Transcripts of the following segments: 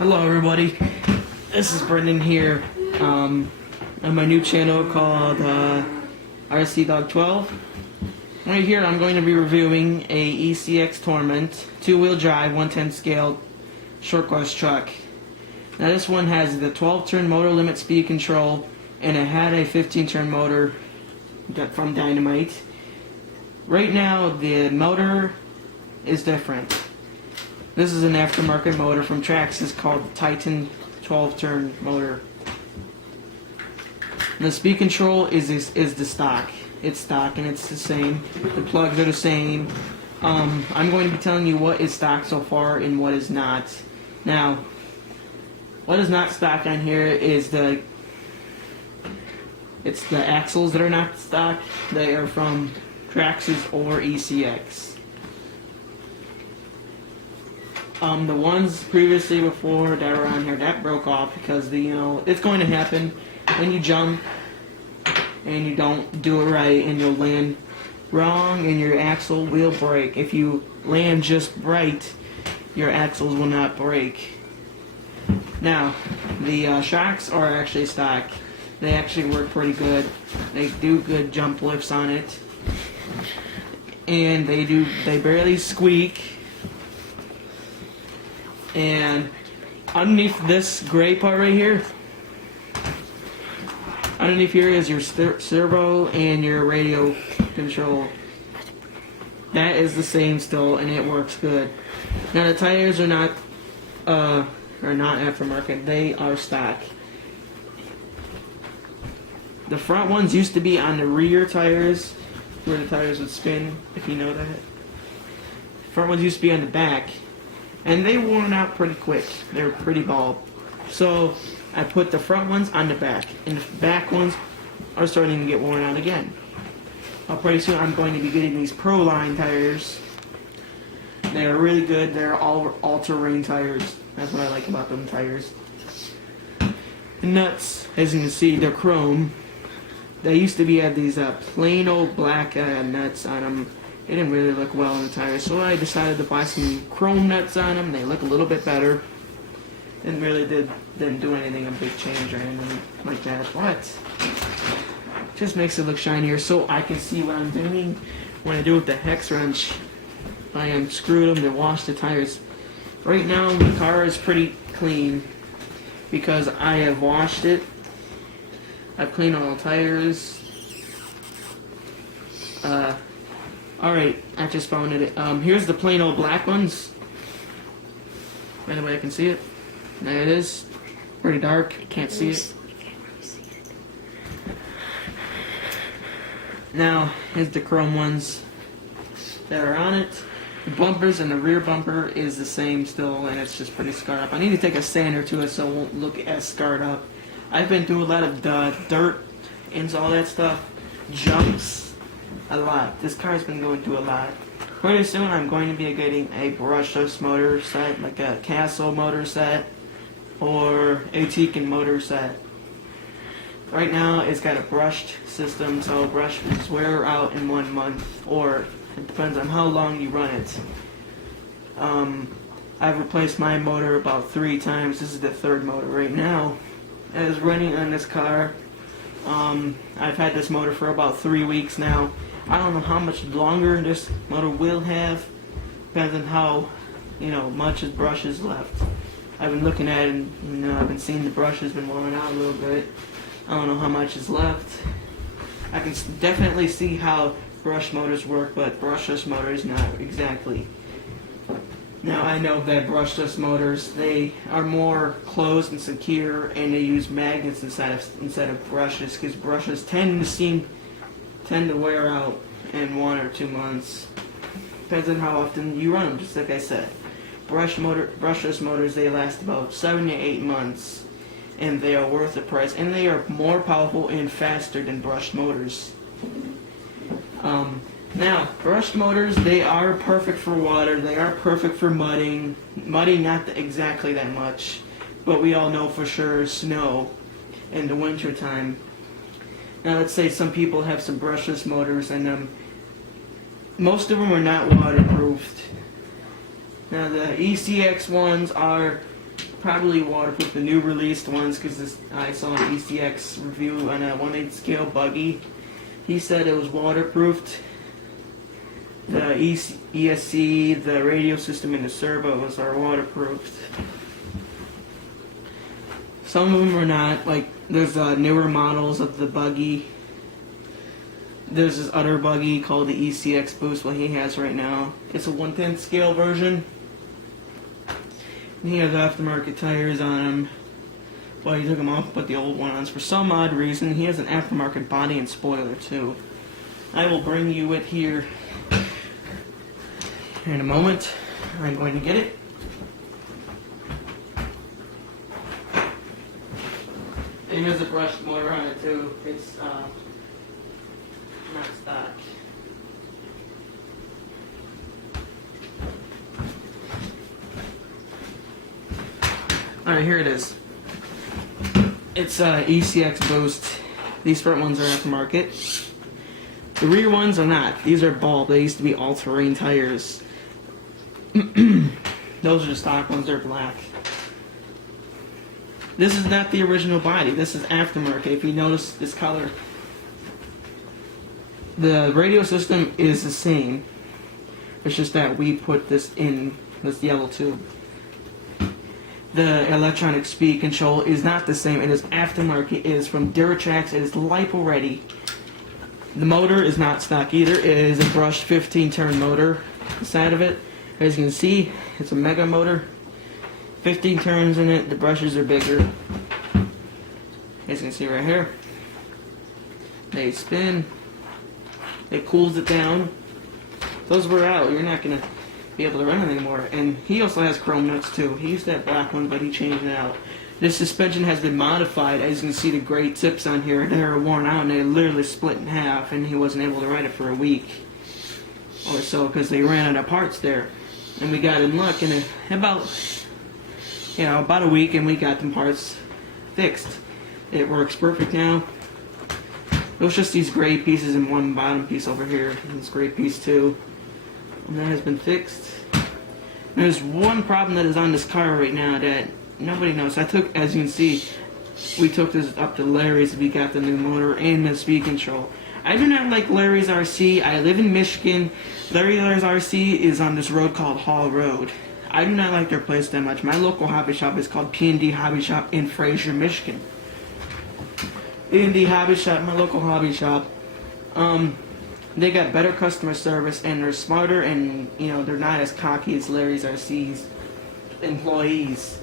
Hello everybody, this is Brendan here on my new channel called RC Dog 12. Right here I'm going to be reviewing a ECX Torment 2-wheel drive 110 scale short course truck. Now this one has the 12-turn motor limit speed control, and it had a 15-turn motor from Dynamite. Right now the motor is different. This is an aftermarket motor from Traxxas called the Titan 12-turn motor. The speed control is the stock. It's stock and it's the same. The plugs are the same. I'm going to be telling you what is stock so far and what is not. Now, what is not stock on here is the axles that are not stock. They are from Traxxas or ECX. The ones previously before that were on here, that broke off because it's going to happen when you jump and you don't do it right and you'll land wrong and your axle will break. If you land just right, your axles will not break. Now, the shocks are actually stock. They actually work pretty good. They do good jump lifts on it, and they barely squeak. And underneath this gray part right here, underneath here is your servo and your radio control. That is the same still, and it works good. Now the tires are not aftermarket; they are stock. The front ones used to be on the rear tires, where the tires would spin, if you know that. Front ones used to be on the back. And they worn out pretty quick. They're pretty bald. So I put the front ones on the back, and the back ones are starting to get worn out again. Pretty soon I'm going to be getting these Pro-Line tires. They're really good. They're all-terrain tires. That's what I like about them tires. The nuts, as you can see, they're chrome. They used to have these plain old black nuts on them. It didn't really look well on the tires, so I decided to buy some chrome nuts on them. They look a little bit better. Didn't do anything a big change or anything like that, but just makes it look shinier so I can see what I'm doing when I do with the hex wrench. I unscrewed them to wash the tires. Right now the car is pretty clean because I have washed it. I've cleaned all the tires. Alright, I just found it. Here's the plain old black ones. Anybody can see it? There it is. Pretty dark. Can't see it. Now, here's the chrome ones that are on it. The bumpers and the rear bumper is the same still, and it's just pretty scarred up. I need to take a sander to it so it won't look as scarred up. I've been through a lot of dirt and all that stuff. Jumps. A lot. This car's been going through a lot. Pretty soon I'm going to be getting a brushless motor set, like a Castle motor set or a Tekin motor set. Right now it's got a brushed system, so brushes wear out in 1 month, or it depends on how long you run it. I've replaced my motor about 3 times. This is the 3rd motor right now. It is running on this car. I've had this motor for about 3 weeks now. I don't know how much longer this motor will have. Depends on how, much brush is left. I've been looking at it and, I've been seeing the brush has been wearing out a little bit. I don't know how much is left. I can definitely see how brush motors work, but brushless motors not exactly. Now I know that brushless motors, they are more closed and secure, and they use magnets instead of brushes, because brushes tend to wear out in 1 or 2 months. Depends on how often you run them, just like I said. Brushless motors, they last about 7 to 8 months, and they are worth the price, and they are more powerful and faster than brushed motors. Now, brushed motors, they are perfect for water. They are perfect for mudding. Mudding, not exactly that much, but we all know for sure snow in the winter time. Now, let's say some people have some brushless motors, and most of them are not waterproofed. Now, the ECX ones are probably waterproof, the new released ones, because I saw an ECX review on a 1/8 scale buggy. He said it was waterproofed. The ESC, the radio system, and the servos are waterproofed. Some of them are not. Like, there's newer models of the buggy. There's this other buggy called the ECX Boost, what he has right now. It's a 1/10 scale version. And he has aftermarket tires on him. Well, he took them off, put the old ones. For some odd reason, he has an aftermarket body and spoiler too. I will bring you it here in a moment. I'm going to get it. It has a brushed motor on it too. It's not stock. Alright, here it is. It's ECX Boost. These front ones are aftermarket. The rear ones are not. These are bulb. They used to be all-terrain tires. Those are the stock ones. They're black. This is not the original body. This is aftermarket. If you notice this color, the radio system is the same. It's just that we put this in this yellow tube. The electronic speed control is not the same. It is aftermarket. It is from Duratrax. It is lipo ready. The motor is not stock either. It is a brushed 15-turn motor inside of it. As you can see, it's a mega motor. 15 turns in it. The brushes are bigger. As you can see right here. They spin. It cools it down. Those were out. You're not going to be able to run it anymore. And he also has chrome nuts too. He used to have black ones, but he changed it out. This suspension has been modified. As you can see, the gray tips on here, they're worn out and they literally split in half, and he wasn't able to ride it for a week or so because they ran out of parts there. And we got in luck in about a week, and we got them parts fixed. It works perfect now. It was just these gray pieces and one bottom piece over here, and this gray piece too. And that has been fixed. There's one problem that is on this car right now that nobody knows. As you can see, we took this up to Larry's. We got the new motor and the speed control. I do not like Larry's RC. I live in Michigan. Larry's RC is on this road called Hall Road. I do not like their place that much. My local hobby shop is called P&D Hobby Shop in Fraser, Michigan. P&D Hobby Shop, my local hobby shop. They got better customer service, and they're smarter, and they're not as cocky as Larry's RC's employees.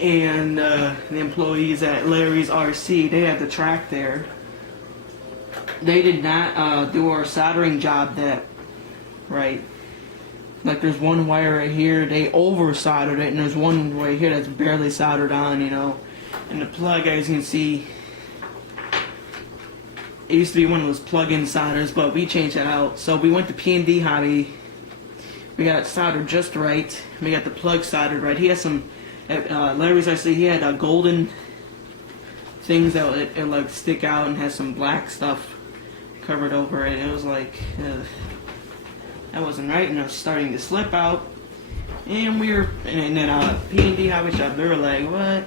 And the employees at Larry's RC, they had the track there. They did not do our soldering job right. Like, there's one wire right here, they over soldered it, and there's one right here that's barely soldered on, And the plug, as you can see, it used to be one of those plug-in solders, but we changed that out. So we went to P&D Hobby. We got it soldered just right. We got the plug soldered right. He has some, at Larry's RC, he had golden things that it like stick out and has some black stuff covered over it. It was like, that wasn't right, and it was starting to slip out. And then P&D Hobby Shop, they were like, what?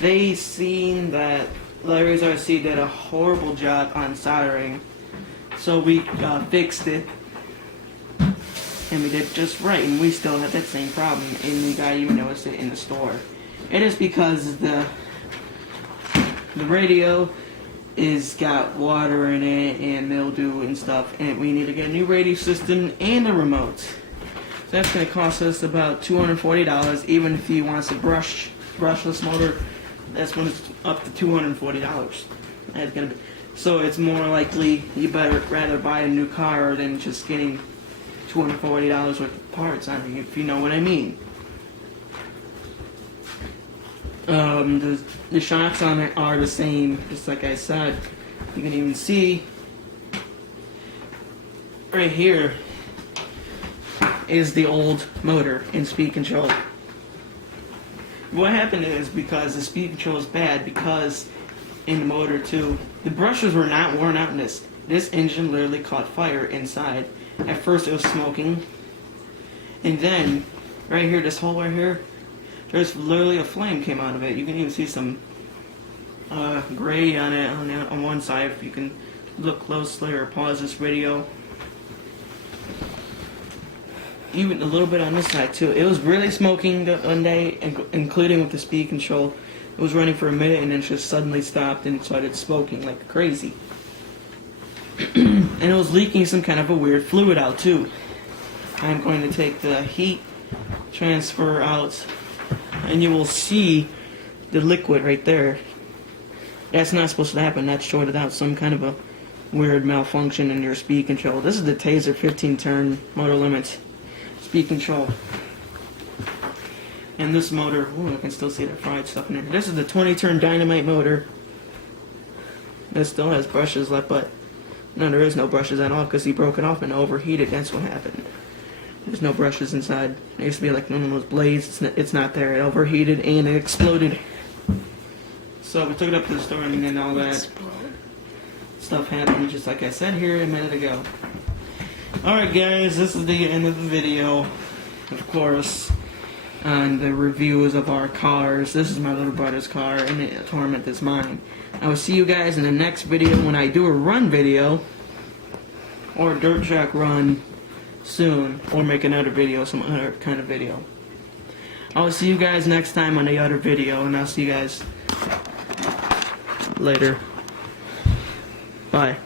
They seen that Larry's RC did a horrible job on soldering, so we fixed it, and we did just right, and we still had that same problem, and the guy even noticed it in the store. It is because the radio is got water in it and mildew and stuff, and we need to get a new radio system and a remote. So that's going to cost us about $240, even if he wants a brushless motor. That's when it's up to $240. That's gonna be, so it's more likely you better rather buy a new car than just getting $240 worth of parts on it, if you know what I mean. The shocks on it are the same, just like I said. You can even see right here is the old motor and speed control. What happened is, because the speed control is bad, because in the motor too, the brushes were not worn out in this. This engine literally caught fire inside. At first it was smoking, and then right here, this hole right here, there's literally a flame came out of it. You can even see some gray on it on one side. If you can look closely or pause this video. Even a little bit on this side too. It was really smoking one day, including with the speed control. It was running for a minute and then just suddenly stopped and started smoking like crazy. And it was leaking some kind of a weird fluid out too. I'm going to take the heat transfer out and you will see the liquid right there. That's not supposed to happen. That shorted out some kind of a weird malfunction in your speed control. This is the Taser 15 turn motor limit speed control. And this motor, ooh, I can still see that fried stuff in there. This is the 20 turn dynamite motor. It still has brushes left, but no, there is no brushes at all because he broke it off and overheated. That's what happened. There's no brushes inside. There used to be like one of those blades. It's not there. It overheated and it exploded. So we took it up to the store and then all that stuff happened, just like I said here a minute ago. Alright guys, this is the end of the video, of course, on the reviews of our cars. This is my little brother's car and the Torment is mine. I will see you guys in the next video when I do a run video, or a dirt track run soon, or make another video, some other kind of video. I will see you guys next time on the other video, and I'll see you guys later. Bye.